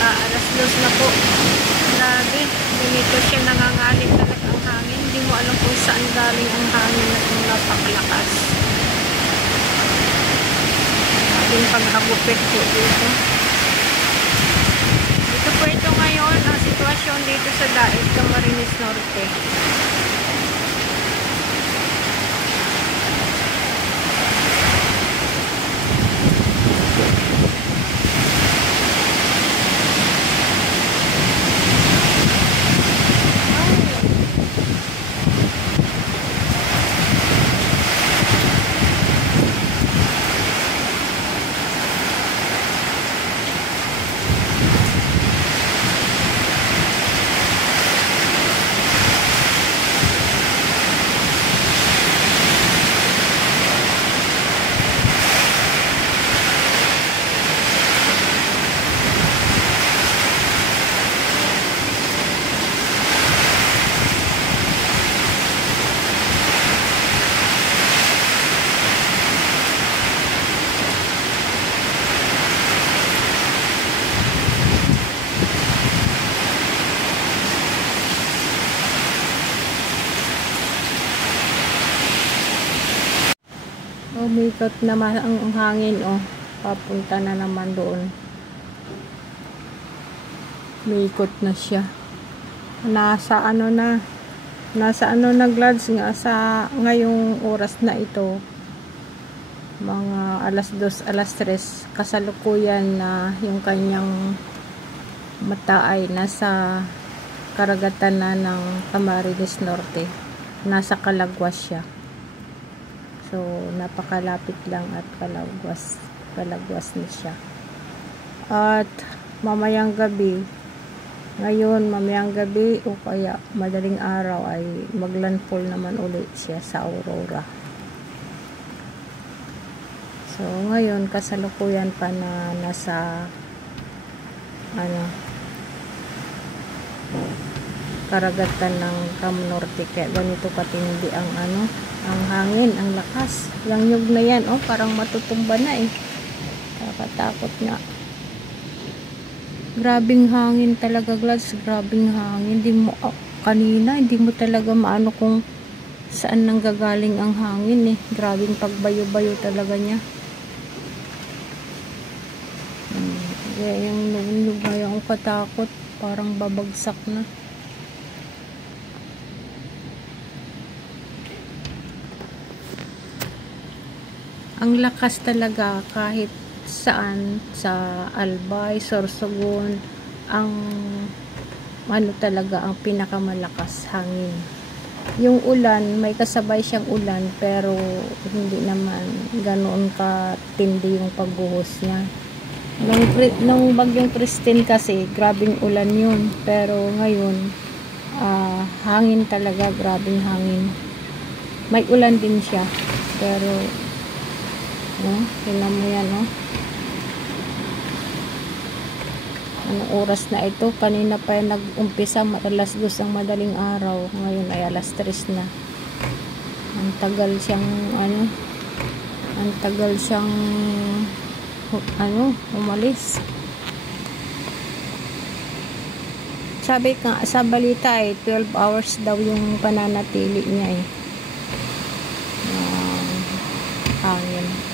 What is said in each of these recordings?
Alas 2 na po. Grabe, ganito siya, nangangalit talaga ang hangin. Hindi mo alam kung saan galing ang hangin na itong napakalakas. Ating paghagupit po dito. Ito po ito ngayon, ang sitwasyon dito sa Daet, Camarines Norte. Umikot naman ang hangin, oh. Papunta na naman doon. Umikot na siya. Nasa ano na glads nga sa ngayong oras na ito. Mga alas 2, alas 3, kasalukuyan na yung kanyang mata ay nasa karagatan na ng Camarines Norte. Nasa Calagwas siya. So, napakalapit lang at Calagwas na siya. At mamayang gabi, mamayang gabi o kaya madaling araw ay maglandfall naman ulit siya sa Aurora. So, ngayon kasalukuyan pa na nasa karagatan ng Cam Norte, kaya ganito katindi ang ang hangin, ang lakas. Yung nyug na yan, oh, parang matutumba na eh. Nakatakot nga. Grabing hangin talaga, glads. Grabing hangin. Kanina, hindi mo talaga maano kung saan nanggagaling ang hangin eh. Grabing pagbayo-bayo talaga niya. Yung nyug na yung katakot. Parang babagsak na. Ang lakas talaga kahit saan, sa Albay, Sorsogon, ang talaga ang pinakamalakas hangin. Yung ulan, may kasabay siyang ulan pero hindi naman ganoon katindi yung pagbuhos niya. Nung bagyong Christine kasi, grabing ulan yun. Pero ngayon, hangin talaga, grabing hangin. May ulan din siya pero tingnan mo yan, oh. Anong oras na ito? Kanina pa yan nag-umpisa, alas 2 ang madaling araw. Ngayon ay alas 3 na. Ang tagal siyang umalis. Sabi ka sa balita ay 12 hours daw yung pananatili niya eh. Hangin.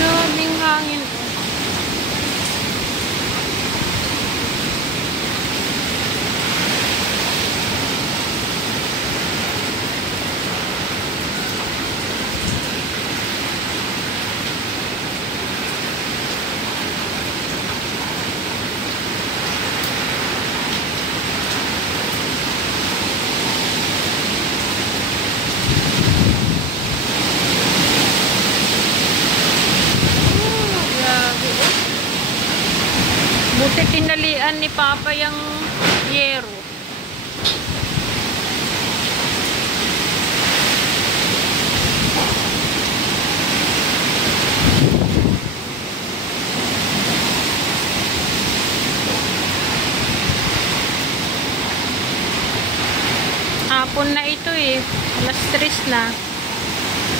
Daming hangin. Buti tinalian ni Papa yung yero. hapon na ito eh. Alas 3 na.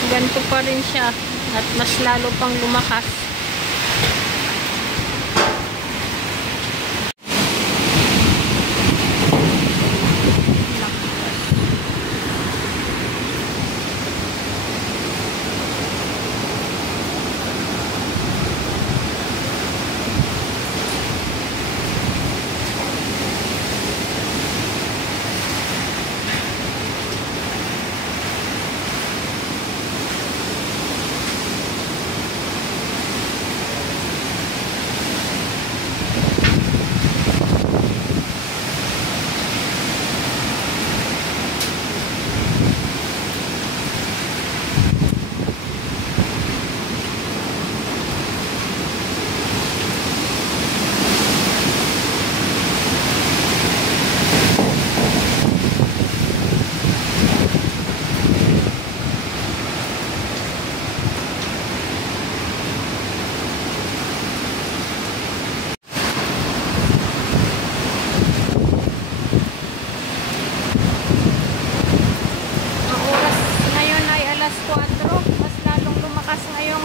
Ganito pa rin siya. At mas lalo pang lumakas.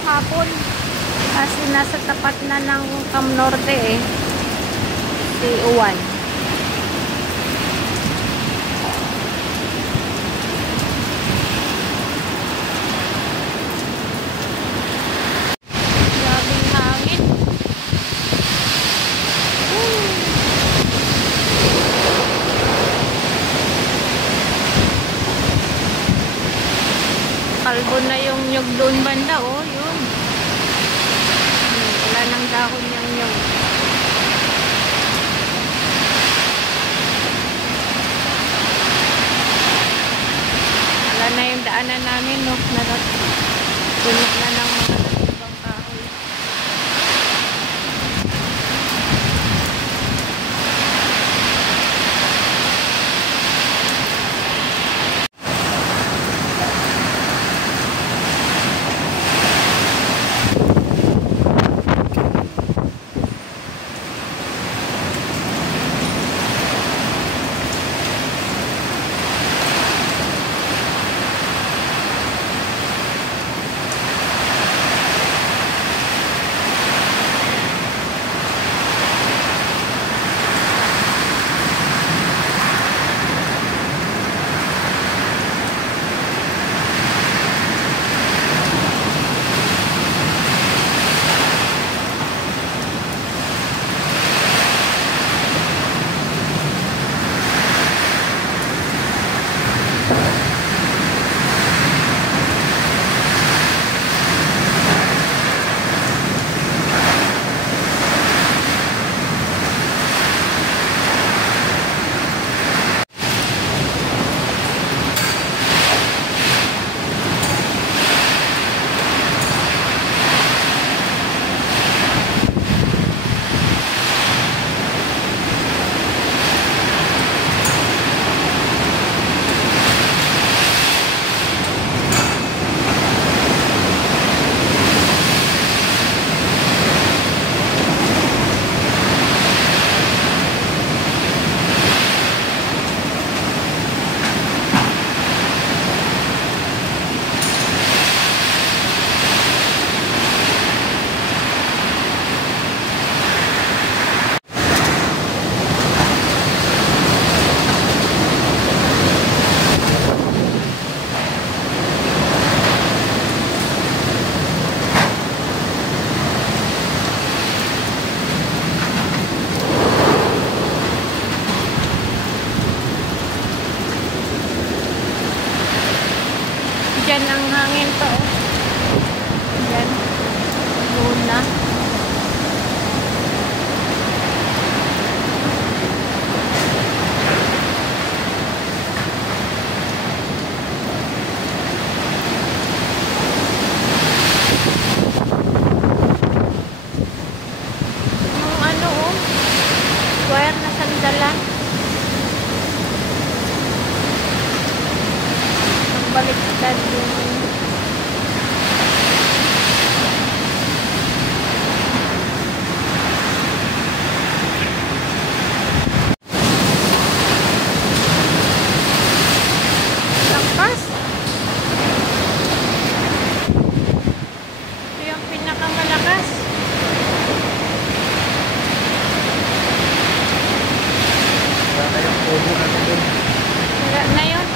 Hapon kasi nasa tapat na ng Cam Norte eh, si Uwan. Grabing hangin. Kalbo na yung nyug doon banda oh, yun. Wala nang dahon yung nyug. Wala na yung daanan namin no. Puno na ng mga ibang kahoy. Diyan ang hangin to. Diyan. Luna. Yung ano oh. Wire na sandalan. Baliktad yung na yun.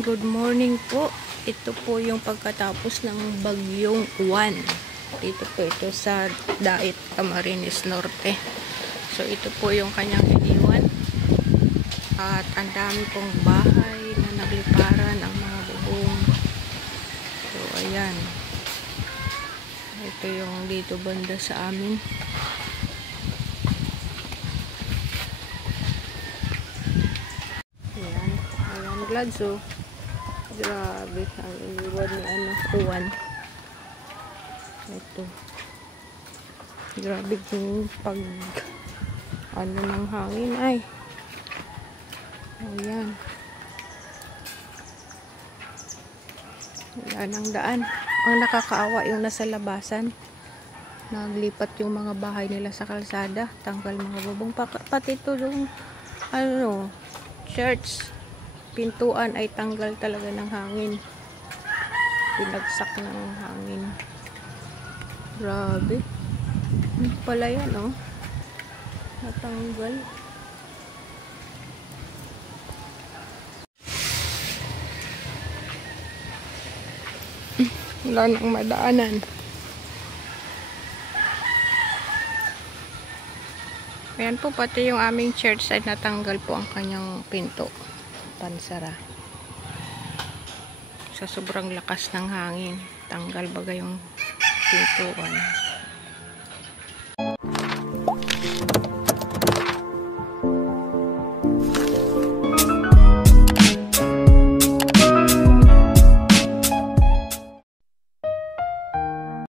Good morning po. Ito po yung pagkatapos ng bagyong Juan. Dito po ito sa Dait, Camarines Norte. So ito po yung kanyang iniwan. At ang dami pong bahay na nagliparan ang mga bubong. So ayan. Ito yung dito banda sa amin. Ayan. Ayan, glad so. Grabe ang iniwan ni Juan. Ito. Grabe yung pag ng hangin ay. Ayan. Ayan ang daan. Ang nakakaawa yung nasa labasan. Naglipat yung mga bahay nila sa kalsada. Tanggal mga bubong. Pati ito yung church. Pintuan ay tanggal talaga ng hangin. Pinagsak ng hangin. Grabe. Pala yan, oh. Natanggal. Wala nang madaanan. Ayan po, pati yung aming church ay natanggal po ang kanyang pinto. Pansara. Sa sobrang lakas ng hangin, tanggal baga yung pintuan.